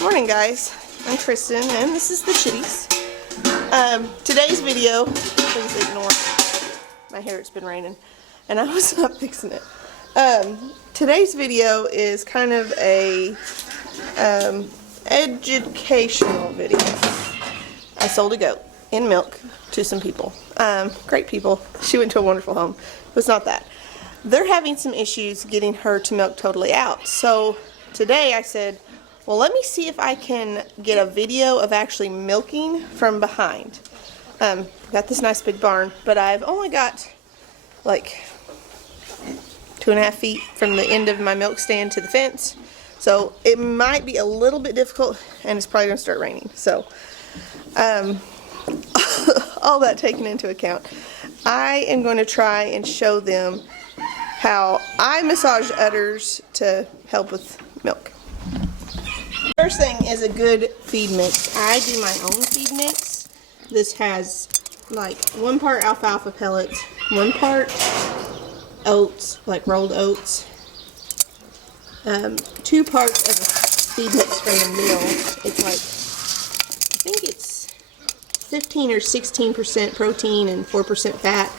Morning, guys. I'm Kristen, and this is the Chitties. Today's video, please ignore my hair, it's been raining, and I was not fixing it. Today's video is kind of a educational video. I sold a goat in milk to some people. Great people. She went to a wonderful home. It was not that. They're having some issues getting her to milk totally out. So today I said, well, let me see if I can get a video of actually milking from behind. Got this nice big barn, but I've only got like 2.5 feet from the end of my milk stand to the fence. So it might be a little bit difficult, and it's probably going to start raining. So all that taken into account, I am going to try and show them how I massage udders to help with milk. First thing is a good feed mix. I do my own feed mix. This has like 1 part alfalfa pellets, 1 part oats, like rolled oats, 2 parts of a feed mix from the mill. It's like, I think it's 15 or 16% protein and 4% fat,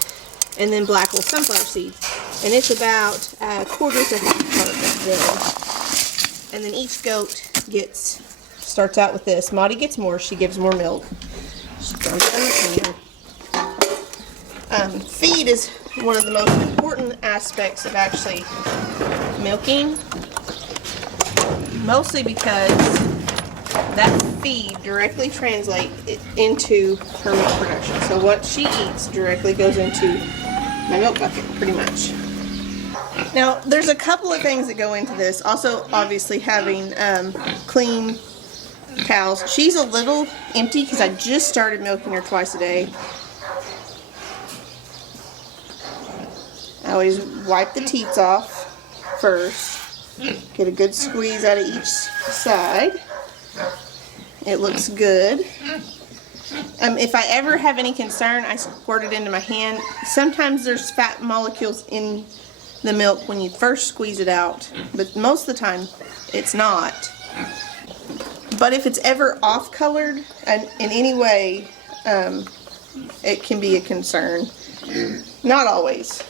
and then black wool sunflower seeds. And it's about 1/4 to 1/2 part of this. And then each goat starts out with this. Maudie gets more, she gives more milk. She dumps it in the cleaner. Feed is one of the most important aspects of actually milking. Mostly because that feed directly translates into her milk production. So what she eats directly goes into my milk bucket, pretty much. Now, there's a couple of things that go into this. Also, obviously, having clean cows. She's a little empty because I just started milking her twice a day. I always wipe the teats off first. Get a good squeeze out of each side. It looks good. If I ever have any concern, I squirt it into my hand. Sometimes there's fat molecules in the milk when you first squeeze it out, but most of the time it's not. But if it's ever off colored and in any way, it can be a concern. Not always.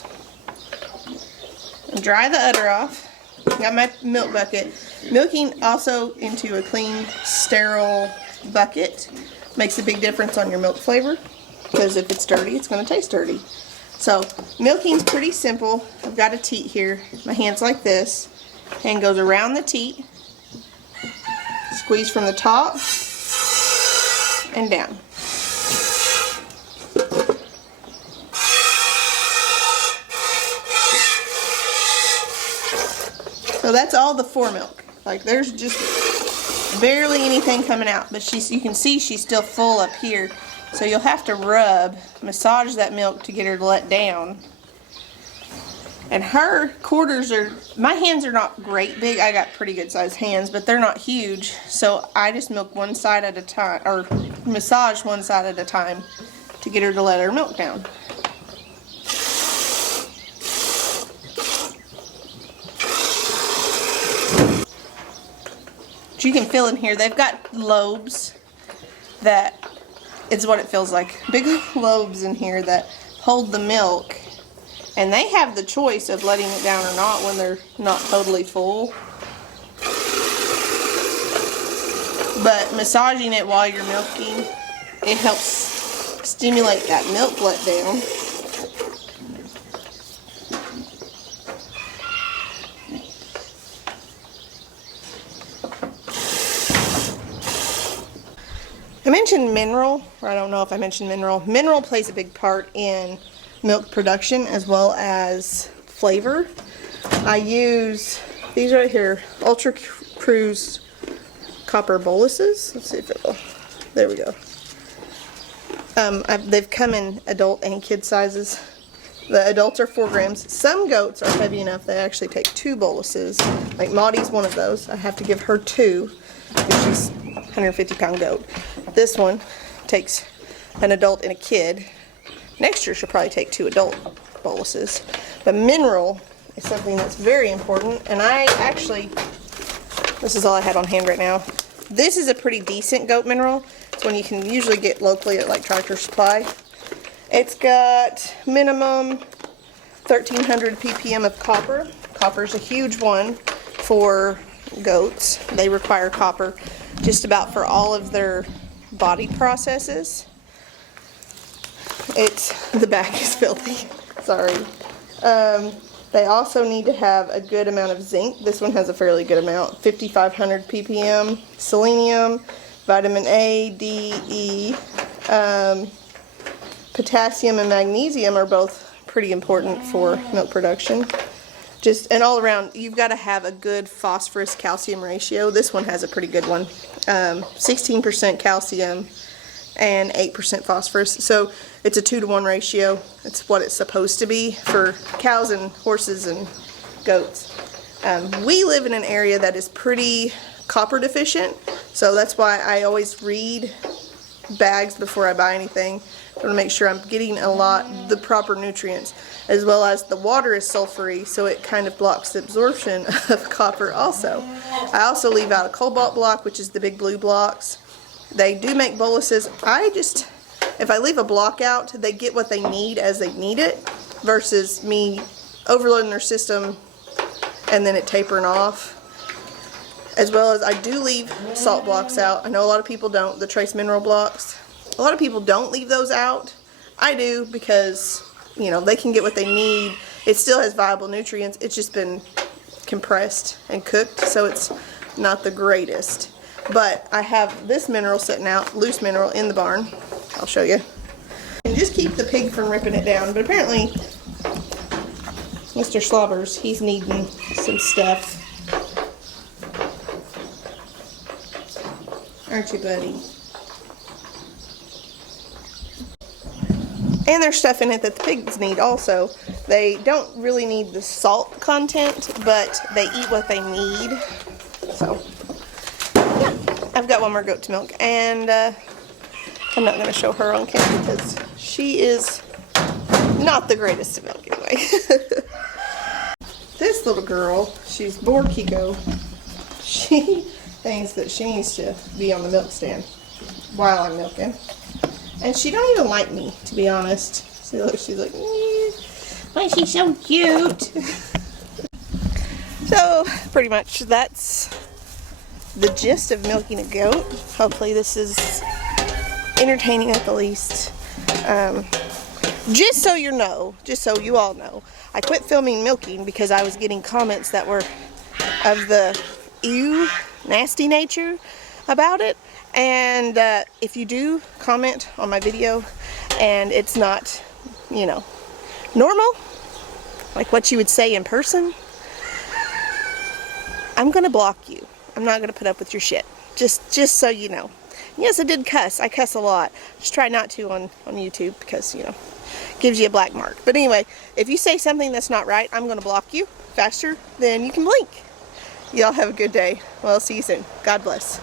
Dry the udder off. Got my milk bucket. Milking also into a clean, sterile bucket makes a big difference on your milk flavor, because if it's dirty, it's going to taste dirty. So, milking's pretty simple. I've got a teat here. My hand's like this. Hand goes around the teat. Squeeze from the top and down. So that's all the foremilk. Like, there's just barely anything coming out. But you can see she's still full up here. So you'll have to massage that milk to get her to let down. And her quarters my hands are not great big. I got pretty good sized hands, but they're not huge. So I just milk one side at a time, or massage one side at a time to get her to let her milk down. But you can feel in here, they've got lobes that, it's what it feels like. Big lobes in here that hold the milk. And they have the choice of letting it down or not when they're not totally full. But massaging it while you're milking, it helps stimulate that milk letdown. I mentioned mineral, or I don't know if I mentioned mineral. Mineral plays a big part in milk production as well as flavor. I use these right here, Ultra Cruise copper boluses. Let's see if it will. There we go. They've come in adult and kid sizes. The adults are 4 grams. Some goats are heavy enough they actually take 2 boluses. Like Maudie's one of those. I have to give her 2 because she's a 150-pound goat. This one takes an adult and a kid. Next year she'll probably take 2 adult boluses. But mineral is something that's very important, and I actually, this is all I had on hand right now. This is a pretty decent goat mineral. It's one you can usually get locally at like Tractor Supply. It's got minimum 1300 ppm of copper. Copper is a huge one for goats. They require copper just about for all of their body processes. The back is filthy. Sorry. They also need to have a good amount of zinc. This one has a fairly good amount, 5,500 ppm. Selenium, vitamin A, D, E, potassium and magnesium are both pretty important for milk production. And all around, you've got to have a good phosphorus calcium ratio. This one has a pretty good one. 16% calcium and 8% phosphorus. So it's a 2-to-1 ratio. It's what it's supposed to be for cows and horses and goats. We live in an area that is pretty copper deficient, so that's why I always read bags before I buy anything. I want to make sure I'm getting the proper nutrients, as well as the water is sulfury, so it kind of blocks the absorption of copper also. I also leave out a cobalt block, which is the big blue blocks. They do make boluses. If I leave a block out, they get what they need as they need it, versus me overloading their system and then it tapering off. As well as I do leave salt blocks out. I know a lot of people don't, the trace mineral blocks. A lot of people don't leave those out. I do because, you know, they can get what they need. It still has viable nutrients. It's just been compressed and cooked, so it's not the greatest. But I have this mineral sitting out, loose mineral, in the barn. I'll show you. And just keep the pig from ripping it down. But apparently, Mr. Slobbers, he's needing some stuff. Aren't you, buddy? And there's stuff in it that the pigs need also. They don't really need the salt content, but they eat what they need. So, yeah. I've got one more goat to milk, and I'm not going to show her on camera because she is not the greatest to milk anyway. This little girl, she's bored Kiko. She thinks that she needs to be on the milk stand while I'm milking. And she don't even like me, to be honest. See, look, she's like, why is she so cute? So, pretty much that's the gist of milking a goat. Hopefully this is entertaining at the least. Just so you know, just so you all know, I quit filming milking because I was getting comments that were of the ew, nasty nature about it. And if you do comment on my video and it's not, you know, normal, like what you would say in person, I'm gonna block you. I'm not gonna put up with your shit. Just so you know. Yes, I did cuss. I cuss a lot. Just try not to on YouTube because, you know, gives you a black mark. But anyway, if you say something that's not right, I'm gonna block you faster than you can blink. Y'all have a good day. Well, I'll see you soon. God bless.